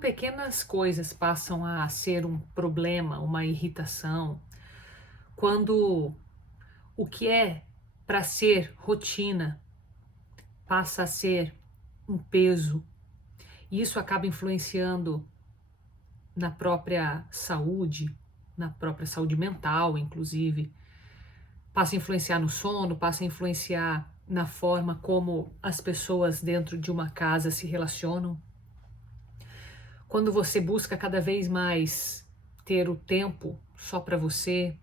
pequenas coisas passam a ser um problema, uma irritação, quando o que é para ser rotina passa a ser um peso, e isso acaba influenciando na própria saúde mental, inclusive, passa a influenciar no sono, passa a influenciar na forma como as pessoas dentro de uma casa se relacionam. Quando você busca cada vez mais ter o tempo só para você,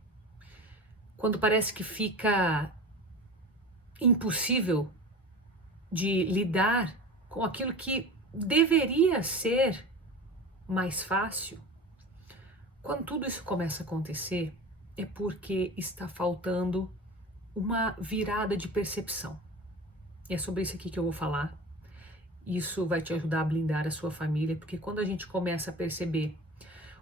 quando parece que fica impossível de lidar com aquilo que deveria ser mais fácil, quando tudo isso começa a acontecer, é porque está faltando uma virada de percepção. E é sobre isso aqui que eu vou falar. Isso vai te ajudar a blindar a sua família, porque quando a gente começa a perceber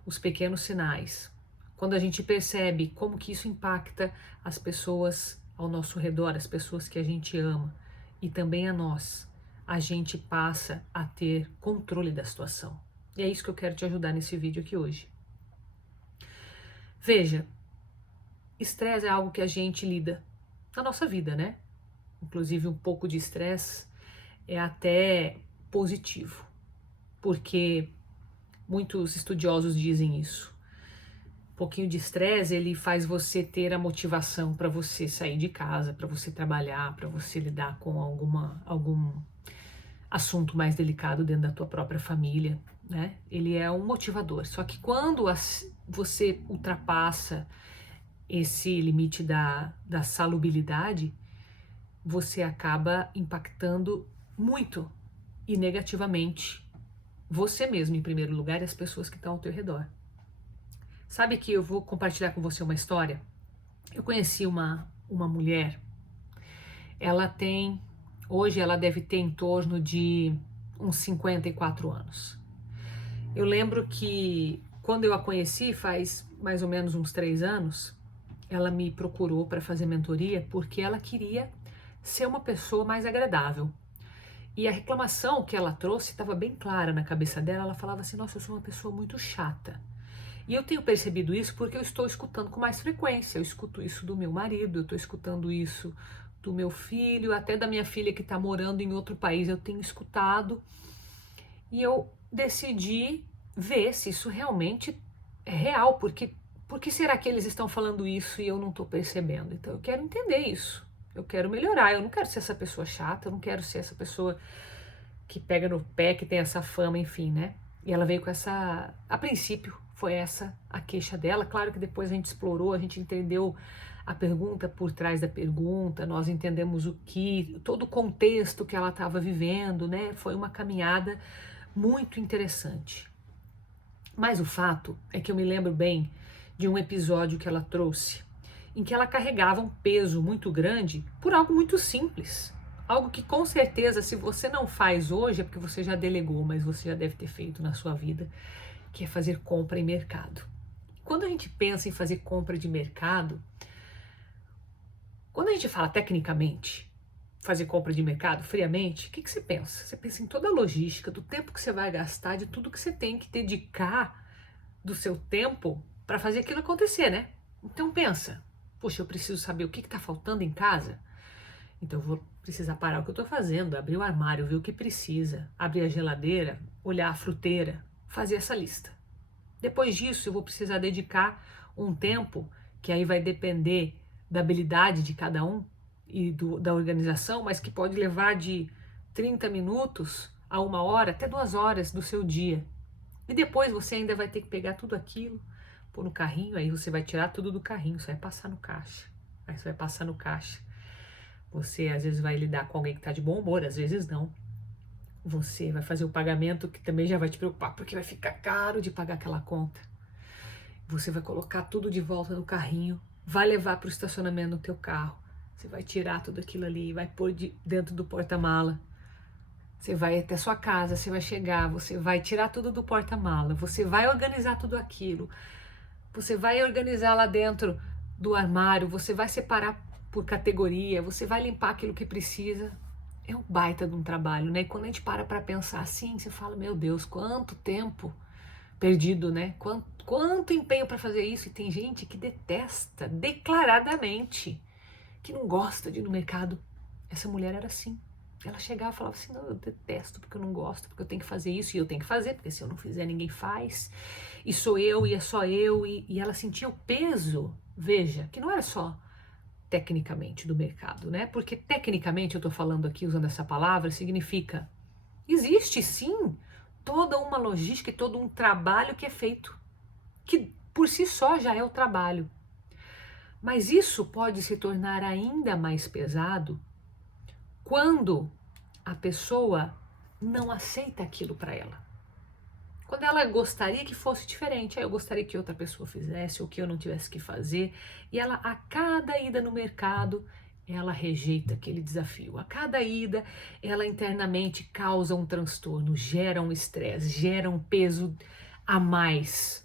os pequenos sinais, quando a gente percebe como que isso impacta as pessoas ao nosso redor, as pessoas que a gente ama e também a nós, a gente passa a ter controle da situação. E é isso que eu quero te ajudar nesse vídeo aqui hoje. Veja, estresse é algo que a gente lida na nossa vida, né? Inclusive um pouco de estresse é até positivo, porque muitos estudiosos dizem isso. Um pouquinho de estresse, ele faz você ter a motivação para você sair de casa, para você trabalhar, para você lidar com algum assunto mais delicado dentro da tua própria família, né? Ele é um motivador. Só que quando você ultrapassa esse limite da salubridade, você acaba impactando muito e negativamente você mesmo em primeiro lugar e as pessoas que estão ao teu redor. Sabe que eu vou compartilhar com você uma história? Eu conheci uma mulher, hoje ela deve ter em torno de uns 54 anos. Eu lembro que quando eu a conheci, faz mais ou menos uns 3 anos, ela me procurou para fazer mentoria porque ela queria ser uma pessoa mais agradável. E a reclamação que ela trouxe estava bem clara na cabeça dela. Ela falava assim: nossa, eu sou uma pessoa muito chata. E eu tenho percebido isso porque eu estou escutando com mais frequência. Eu escuto isso do meu marido, eu estou escutando isso do meu filho, até da minha filha que está morando em outro país. Eu tenho escutado e eu decidi ver se isso realmente é real. Por que será que eles estão falando isso e eu não estou percebendo? Então eu quero entender isso. Eu quero melhorar, eu não quero ser essa pessoa chata, eu não quero ser essa pessoa que pega no pé, que tem essa fama, enfim, né? E ela veio com essa, a princípio, foi essa a queixa dela. Claro que depois a gente explorou, a gente entendeu a pergunta por trás da pergunta, nós entendemos todo o contexto que ela estava vivendo, né? Foi uma caminhada muito interessante. Mas o fato é que eu me lembro bem de um episódio que ela trouxe, em que ela carregava um peso muito grande por algo muito simples. Algo que com certeza, se você não faz hoje, é porque você já delegou, mas você já deve ter feito na sua vida, que é fazer compra em mercado. Quando a gente pensa em fazer compra de mercado, quando a gente fala tecnicamente, fazer compra de mercado friamente, o que você pensa? Você pensa em toda a logística, do tempo que você vai gastar, de tudo que você tem que dedicar do seu tempo para fazer aquilo acontecer, né? Então pensa, poxa, eu preciso saber o que está faltando em casa, então eu vou precisar parar o que eu estou fazendo, abrir o armário, ver o que precisa, abrir a geladeira, olhar a fruteira, fazer essa lista. Depois disso eu vou precisar dedicar um tempo, que aí vai depender da habilidade de cada um e da organização, mas que pode levar de 30 minutos a 1 hora, até 2 horas do seu dia. E depois você ainda vai ter que pegar tudo aquilo, pôr no carrinho, aí você vai tirar tudo do carrinho, você vai passar no caixa. Aí você vai passar no caixa. Você às vezes vai lidar com alguém que está de bom humor, às vezes não. Você vai fazer o pagamento, que também já vai te preocupar, porque vai ficar caro de pagar aquela conta. Você vai colocar tudo de volta no carrinho, vai levar para o estacionamento no teu carro. Você vai tirar tudo aquilo ali, vai pôr dentro do porta-mala. Você vai até sua casa, você vai chegar, você vai tirar tudo do porta-mala, você vai organizar tudo aquilo, você vai organizar lá dentro do armário, você vai separar por categoria, você vai limpar aquilo que precisa. É um baita de um trabalho, né? E quando a gente para pensar assim, você fala, meu Deus, quanto tempo perdido, né? Quanto empenho para fazer isso. E tem gente que detesta declaradamente, que não gosta de ir no mercado. Essa mulher era assim. Ela chegava e falava assim, não, eu detesto porque eu não gosto, porque eu tenho que fazer isso e eu tenho que fazer, porque se eu não fizer ninguém faz. E sou eu, e é só eu. E ela sentia o peso, veja, que não era só tecnicamente do mercado, né? Porque tecnicamente eu tô falando aqui usando essa palavra, significa existe sim toda uma logística e todo um trabalho que é feito, que por si só já é o trabalho. Mas isso pode se tornar ainda mais pesado quando a pessoa não aceita aquilo para ela. Quando ela gostaria que fosse diferente, eu gostaria que outra pessoa fizesse ou que eu não tivesse que fazer, e ela a cada ida no mercado, ela rejeita aquele desafio. A cada ida, ela internamente causa um transtorno, gera um estresse, gera um peso a mais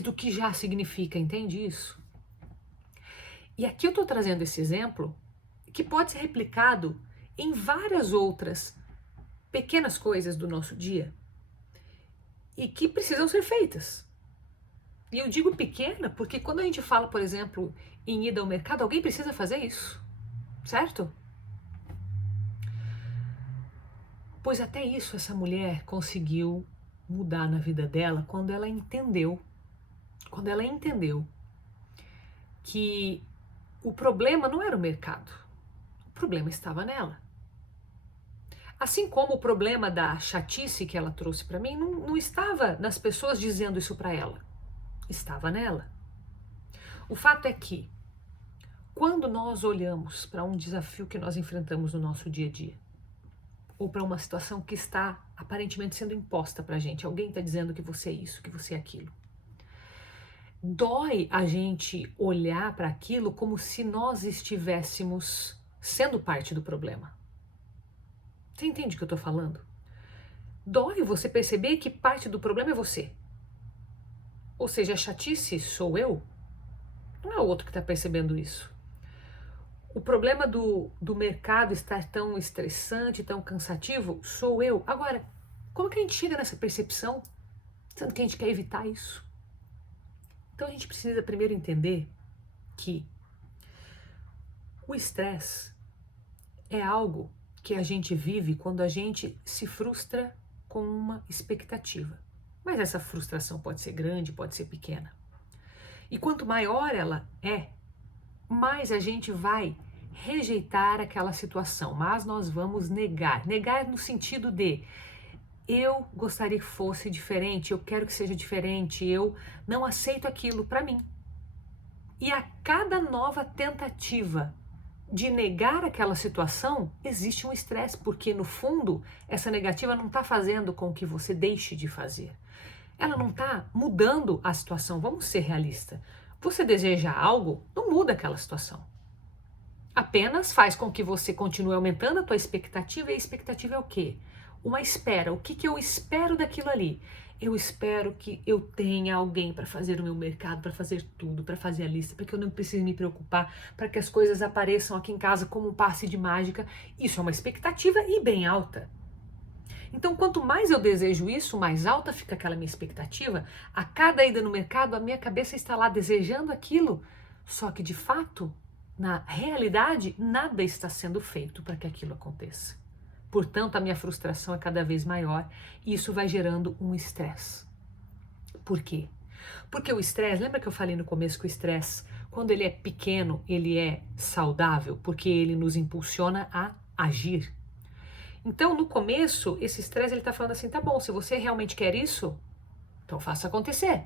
do que já significa, entende isso? E aqui eu estou trazendo esse exemplo que pode ser replicado em várias outras pequenas coisas do nosso dia e que precisam ser feitas. E eu digo pequena porque quando a gente fala, por exemplo, em ida ao mercado, alguém precisa fazer isso, certo? Pois até isso essa mulher conseguiu mudar na vida dela quando ela entendeu que o problema não era o mercado, o problema estava nela. Assim como o problema da chatice que ela trouxe para mim não estava nas pessoas dizendo isso para ela, estava nela. O fato é que quando nós olhamos para um desafio que nós enfrentamos no nosso dia a dia, ou para uma situação que está aparentemente sendo imposta para a gente, alguém está dizendo que você é isso, que você é aquilo, dói a gente olhar para aquilo como se nós estivéssemos sendo parte do problema. Você entende o que eu estou falando? Dói você perceber que parte do problema é você. Ou seja, a chatice sou eu, não é o outro que está percebendo isso. O problema do mercado estar tão estressante, tão cansativo, sou eu. Agora, como que a gente chega nessa percepção, sendo que a gente quer evitar isso? Então a gente precisa primeiro entender que o estresse é algo que a gente vive quando a gente se frustra com uma expectativa. Mas essa frustração pode ser grande, pode ser pequena. E quanto maior ela é, mais a gente vai rejeitar aquela situação, mas nós vamos negar. Negar no sentido de eu gostaria que fosse diferente, eu quero que seja diferente, eu não aceito aquilo para mim. E a cada nova tentativa de negar aquela situação, existe um estresse, porque no fundo essa negativa não está fazendo com que você deixe de fazer. Ela não está mudando a situação, vamos ser realistas. Você deseja algo, não muda aquela situação. Apenas faz com que você continue aumentando a tua expectativa, e a expectativa é o quê? Uma espera. O que eu espero daquilo ali? Eu espero que eu tenha alguém para fazer o meu mercado, para fazer tudo, para fazer a lista, para que eu não precise me preocupar, para que as coisas apareçam aqui em casa como um passe de mágica. Isso é uma expectativa e bem alta. Então, quanto mais eu desejo isso, mais alta fica aquela minha expectativa. A cada ida no mercado, a minha cabeça está lá desejando aquilo. Só que, de fato, na realidade, nada está sendo feito para que aquilo aconteça. Portanto, a minha frustração é cada vez maior e isso vai gerando um estresse. Por quê? Porque o estresse, lembra que eu falei no começo que o estresse, quando ele é pequeno, ele é saudável, porque ele nos impulsiona a agir. Então, no começo, esse estresse, ele está falando assim, tá bom, se você realmente quer isso, então faça acontecer.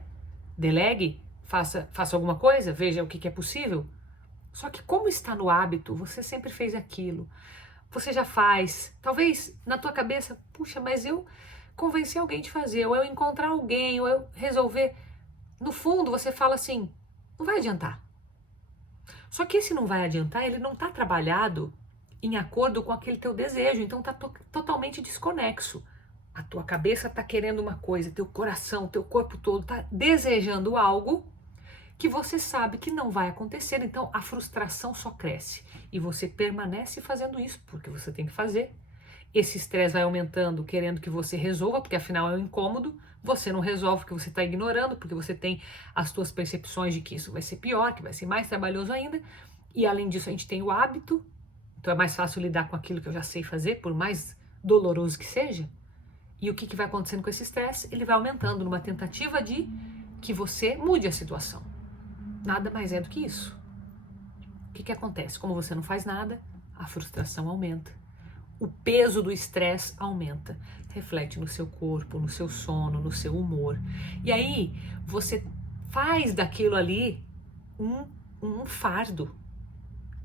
Delegue, faça alguma coisa, veja o que é possível. Só que como está no hábito, você sempre fez aquilo, você já faz, talvez na tua cabeça, puxa, mas eu convencer alguém de fazer, ou eu encontrar alguém, ou eu resolver. No fundo, você fala assim, não vai adiantar. Só que esse não vai adiantar, ele não está trabalhado em acordo com aquele teu desejo, então está totalmente desconexo. A tua cabeça está querendo uma coisa, teu coração, teu corpo todo está desejando algo que você sabe que não vai acontecer, então a frustração só cresce. E você permanece fazendo isso, porque você tem que fazer. Esse estresse vai aumentando, querendo que você resolva, porque afinal é um incômodo. Você não resolve porque você está ignorando, porque você tem as suas percepções de que isso vai ser pior, que vai ser mais trabalhoso ainda. E além disso, a gente tem o hábito, então é mais fácil lidar com aquilo que eu já sei fazer, por mais doloroso que seja. E o que vai acontecendo com esse estresse? Ele vai aumentando numa tentativa de que você mude a situação. Nada mais é do que isso. O que acontece? Como você não faz nada, a frustração aumenta. O peso do estresse aumenta. Reflete no seu corpo, no seu sono, no seu humor. E aí você faz daquilo ali um fardo.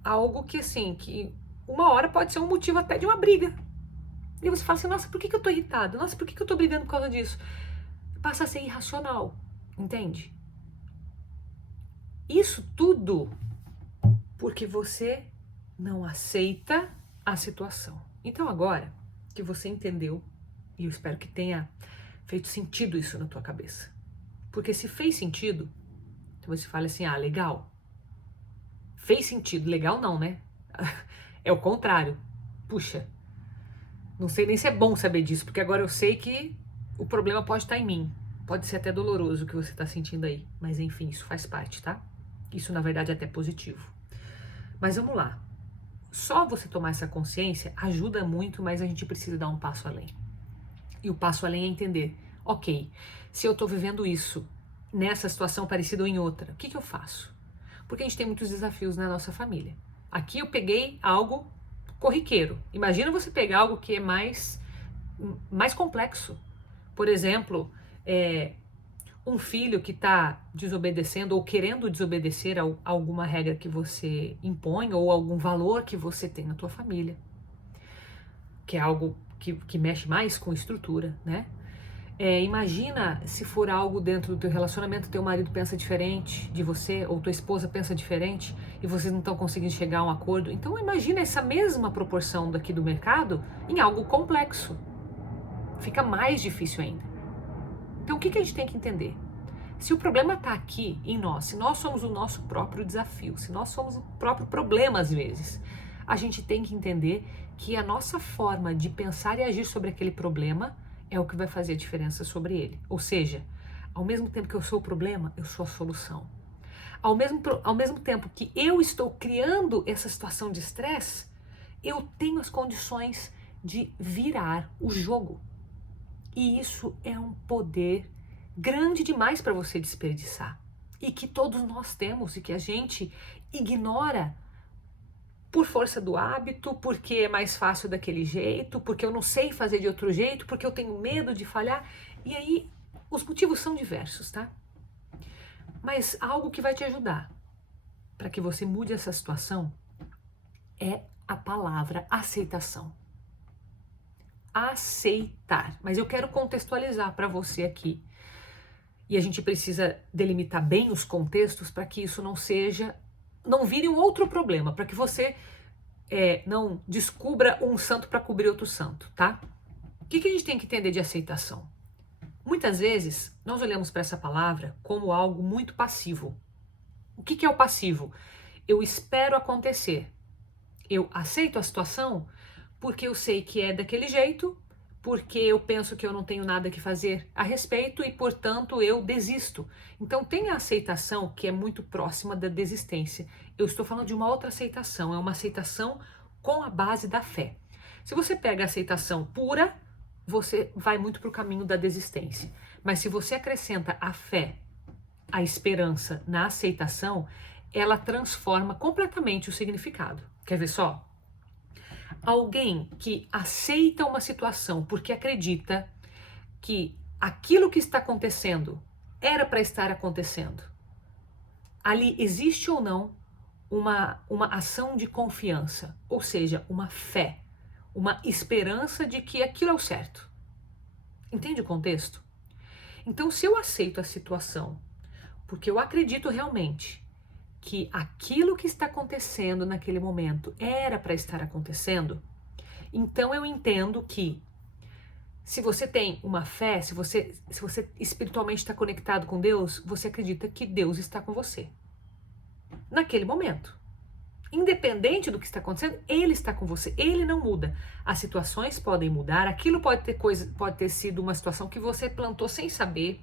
Algo que assim, que uma hora pode ser um motivo até de uma briga. E você fala assim, nossa, por que eu tô irritado? Nossa, por que eu tô brigando por causa disso? Passa a ser irracional, entende? Isso tudo porque você não aceita a situação. Então agora que você entendeu, e eu espero que tenha feito sentido isso na tua cabeça. Porque se fez sentido, então você fala assim, legal. Fez sentido, legal não, né? É o contrário. Puxa, não sei nem se é bom saber disso, porque agora eu sei que o problema pode estar em mim. Pode ser até doloroso o que você está sentindo aí. Mas enfim, isso faz parte, tá? Isso na verdade é até positivo. Mas vamos lá. Só você tomar essa consciência ajuda muito, mas a gente precisa dar um passo além. E o passo além é entender, ok, se eu estou vivendo isso nessa situação parecida ou em outra, o que eu faço? Porque a gente tem muitos desafios na nossa família. Aqui eu peguei algo corriqueiro. Imagina você pegar algo que é mais complexo. Por exemplo, um filho que está desobedecendo ou querendo desobedecer a alguma regra que você impõe ou algum valor que você tem na tua família. Que é algo que mexe mais com estrutura, né? Imagina se for algo dentro do teu relacionamento, teu marido pensa diferente de você, ou tua esposa pensa diferente, e vocês não estão conseguindo chegar a um acordo. Então imagina essa mesma proporção daqui do mercado em algo complexo. Fica mais difícil ainda. Então o que a gente tem que entender? Se o problema está aqui em nós, se nós somos o nosso próprio desafio, se nós somos o próprio problema às vezes, a gente tem que entender que a nossa forma de pensar e agir sobre aquele problema é o que vai fazer a diferença sobre ele. Ou seja, ao mesmo tempo que eu sou o problema, eu sou a solução. Ao mesmo tempo que eu estou criando essa situação de estresse, eu tenho as condições de virar o jogo. E isso é um poder grande demais para você desperdiçar. E que todos nós temos e que a gente ignora por força do hábito, porque é mais fácil daquele jeito, porque eu não sei fazer de outro jeito, porque eu tenho medo de falhar. E aí, os motivos são diversos, tá? Mas algo que vai te ajudar para que você mude essa situação é a palavra aceitação. Aceitar. Mas eu quero contextualizar para você aqui. E a gente precisa delimitar bem os contextos para que isso não vire um outro problema, para que você não descubra um santo para cobrir outro santo, tá? O que a gente tem que entender de aceitação? Muitas vezes nós olhamos para essa palavra como algo muito passivo. O que é o passivo? Eu espero acontecer. Eu aceito a situação porque eu sei que é daquele jeito, porque eu penso que eu não tenho nada que fazer a respeito e, portanto, eu desisto. Então, tem a aceitação que é muito próxima da desistência. Eu estou falando de uma outra aceitação, é uma aceitação com a base da fé. Se você pega a aceitação pura, você vai muito para o caminho da desistência. Mas se você acrescenta a fé, a esperança na aceitação, ela transforma completamente o significado. Quer ver só? Alguém que aceita uma situação porque acredita que aquilo que está acontecendo era para estar acontecendo. Ali existe ou não uma ação de confiança, ou seja, uma fé, uma esperança de que aquilo é o certo. Entende o contexto? Então, se eu aceito a situação porque eu acredito realmente que aquilo que está acontecendo naquele momento era para estar acontecendo, então eu entendo que Se você tem uma fé, se você espiritualmente está conectado com Deus, você acredita que Deus está com você. Naquele momento. Independente do que está acontecendo, Ele está com você. Ele não muda. As situações podem mudar. Aquilo pode ter sido uma situação que você plantou sem saber.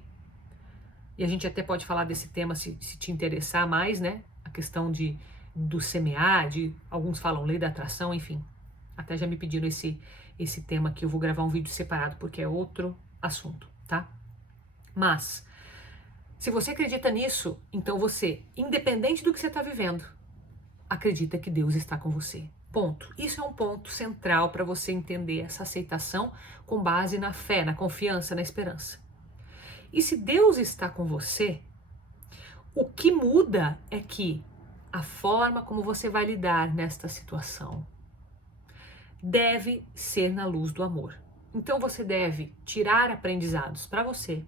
E a gente até pode falar desse tema se te interessar mais, né? A questão do semear, alguns falam lei da atração, enfim. Até já me pediram esse tema aqui, eu vou gravar um vídeo separado porque é outro assunto, tá? Mas, se você acredita nisso, então você, independente do que você está vivendo, acredita que Deus está com você. Ponto. Isso é um ponto central para você entender essa aceitação com base na fé, na confiança, na esperança. E se Deus está com você, o que muda é que a forma como você vai lidar nesta situação deve ser na luz do amor. Então você deve tirar aprendizados para você.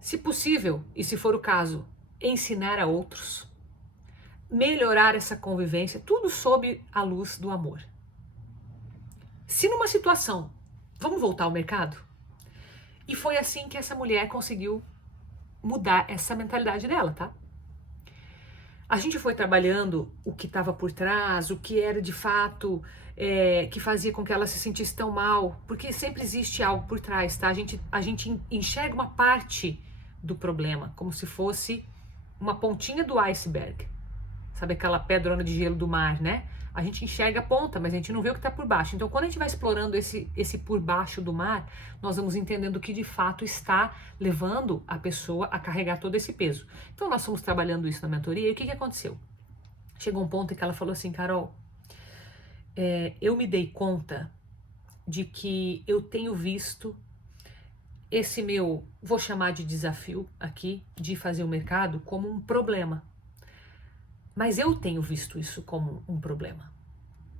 Se possível, e se for o caso, ensinar a outros. Melhorar essa convivência, tudo sob a luz do amor. Se numa situação, vamos voltar ao mercado? E foi assim que essa mulher conseguiu mudar essa mentalidade dela, tá? A gente foi trabalhando o que estava por trás, o que era de fato que fazia com que ela se sentisse tão mal, porque sempre existe algo por trás, tá? A gente enxerga uma parte do problema, como se fosse uma pontinha do iceberg. Sabe aquela pedrona de gelo do mar, né? A gente enxerga a ponta, mas a gente não vê o que está por baixo. Então, quando a gente vai explorando esse por baixo do mar, nós vamos entendendo o que de fato está levando a pessoa a carregar todo esse peso. Então, nós fomos trabalhando isso na mentoria e o que aconteceu? Chegou um ponto em que ela falou assim, Carol, eu me dei conta de que eu tenho visto esse meu, vou chamar de desafio aqui, de fazer o mercado como um problema. Mas eu tenho visto isso como um problema.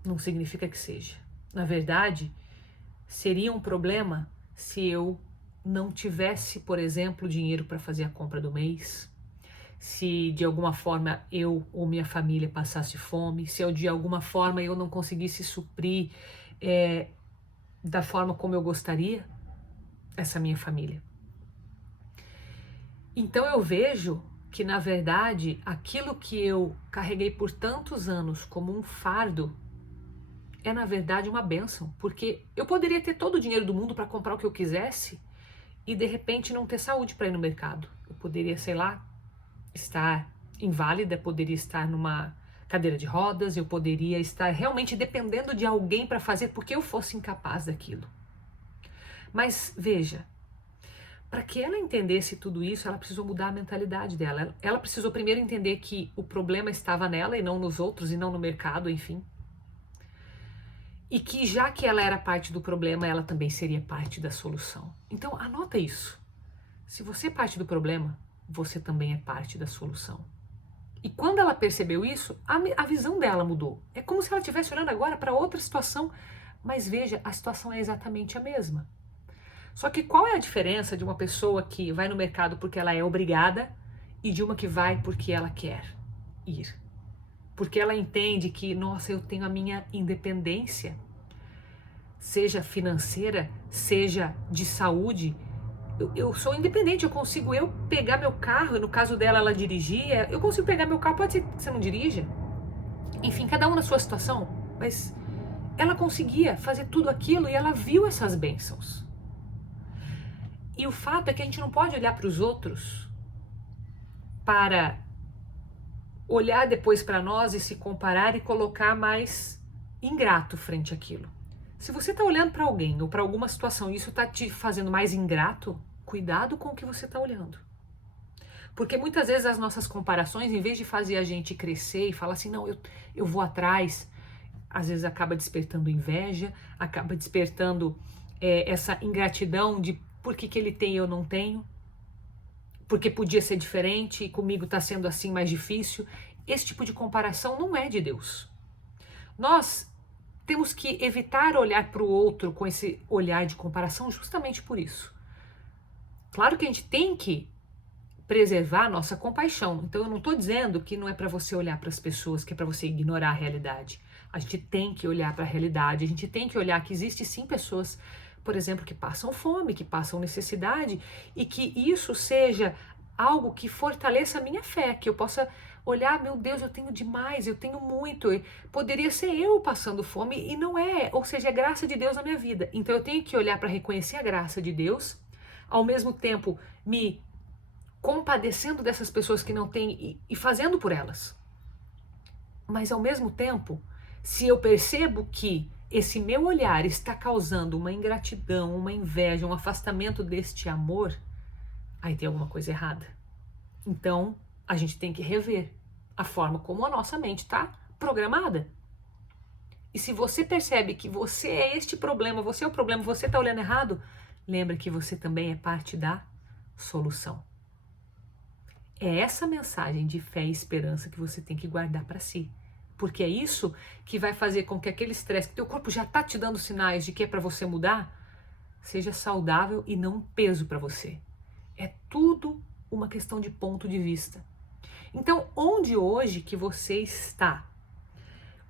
Não significa que seja. Na verdade, seria um problema se eu não tivesse, por exemplo, dinheiro para fazer a compra do mês, se de alguma forma eu ou minha família passasse fome, se eu de alguma forma eu não conseguisse suprir da forma como eu gostaria essa minha família. Então eu vejo que, na verdade, aquilo que eu carreguei por tantos anos como um fardo é, na verdade, uma bênção. Porque eu poderia ter todo o dinheiro do mundo para comprar o que eu quisesse e, de repente, não ter saúde para ir no mercado. Eu poderia, sei lá, estar inválida, poderia estar numa cadeira de rodas, eu poderia estar realmente dependendo de alguém para fazer porque eu fosse incapaz daquilo. Mas, veja, para que ela entendesse tudo isso, ela precisou mudar a mentalidade dela. Ela precisou primeiro entender que o problema estava nela e não nos outros, e não no mercado, enfim. E que já que ela era parte do problema, ela também seria parte da solução. Então, anota isso. Se você é parte do problema, você também é parte da solução. E quando ela percebeu isso, a visão dela mudou. É como se ela estivesse olhando agora para outra situação, mas veja, a situação é exatamente a mesma. Só que qual é a diferença de uma pessoa que vai no mercado porque ela é obrigada e de uma que vai porque ela quer ir? Porque ela entende que, nossa, eu tenho a minha independência, seja financeira, seja de saúde. Eu sou independente, eu consigo pegar meu carro, no caso dela ela dirigia, eu consigo pegar meu carro, pode ser que você não dirija. Enfim, cada um na sua situação, mas ela conseguia fazer tudo aquilo e ela viu essas bênçãos. E o fato é que a gente não pode olhar para os outros para olhar depois para nós e se comparar e colocar mais ingrato frente àquilo. Se você está olhando para alguém ou para alguma situação e isso está te fazendo mais ingrato, cuidado com o que você está olhando. Porque muitas vezes as nossas comparações, em vez de fazer a gente crescer e falar assim, não, eu vou atrás, às vezes acaba despertando inveja, acaba despertando essa ingratidão de por que ele tem e eu não tenho? Porque podia ser diferente e comigo está sendo assim mais difícil. Esse tipo de comparação não é de Deus. Nós temos que evitar olhar para o outro com esse olhar de comparação justamente por isso. Claro que a gente tem que preservar a nossa compaixão. Então eu não estou dizendo que não é para você olhar para as pessoas, que é para você ignorar a realidade. A gente tem que olhar para a realidade, a gente tem que olhar que existe sim pessoas por exemplo, que passam fome, que passam necessidade, e que isso seja algo que fortaleça a minha fé, que eu possa olhar, meu Deus, eu tenho demais, eu tenho muito, e poderia ser eu passando fome e não é, ou seja, é graça de Deus na minha vida. Então eu tenho que olhar para reconhecer a graça de Deus, ao mesmo tempo me compadecendo dessas pessoas que não têm e fazendo por elas. Mas ao mesmo tempo, se eu percebo que esse meu olhar está causando uma ingratidão, uma inveja, um afastamento deste amor, aí tem alguma coisa errada. Então, a gente tem que rever a forma como a nossa mente está programada. E se você percebe que você é este problema, você é o problema, você está olhando errado, lembra que você também é parte da solução. É essa mensagem de fé e esperança que você tem que guardar para si. Porque é isso que vai fazer com que aquele estresse, que teu corpo já está te dando sinais de que é para você mudar, seja saudável e não um peso para você. É tudo uma questão de ponto de vista. Então, onde hoje que você está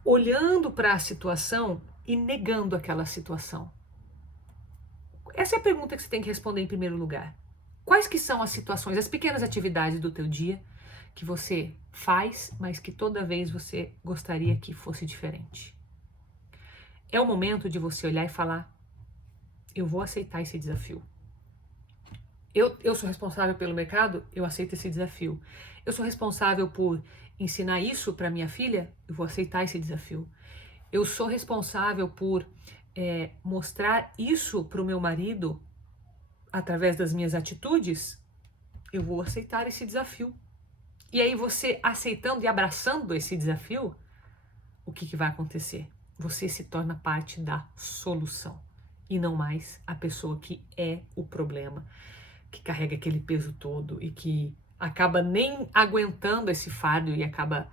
olhando para a situação e negando aquela situação? Essa é a pergunta que você tem que responder em primeiro lugar. Quais que são as situações, as pequenas atividades do teu dia que você faz, mas que toda vez você gostaria que fosse diferente? É o momento de você olhar e falar, eu vou aceitar esse desafio. Eu sou responsável pelo mercado, eu aceito esse desafio. Eu sou responsável por ensinar isso para minha filha, eu vou aceitar esse desafio. Eu sou responsável por mostrar isso para o meu marido através das minhas atitudes, eu vou aceitar esse desafio. E aí você aceitando e abraçando esse desafio, o que vai acontecer? Você se torna parte da solução e não mais a pessoa que é o problema, que carrega aquele peso todo e que acaba nem aguentando esse fardo e acaba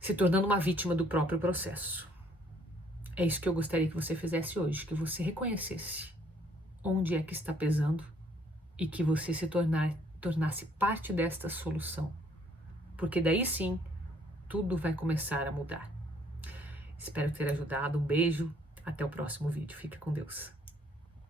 se tornando uma vítima do próprio processo. É isso que eu gostaria que você fizesse hoje, que você reconhecesse onde é que está pesando e que você se tornasse parte desta solução. Porque daí sim, tudo vai começar a mudar. Espero ter ajudado. Um beijo. Até o próximo vídeo. Fica com Deus.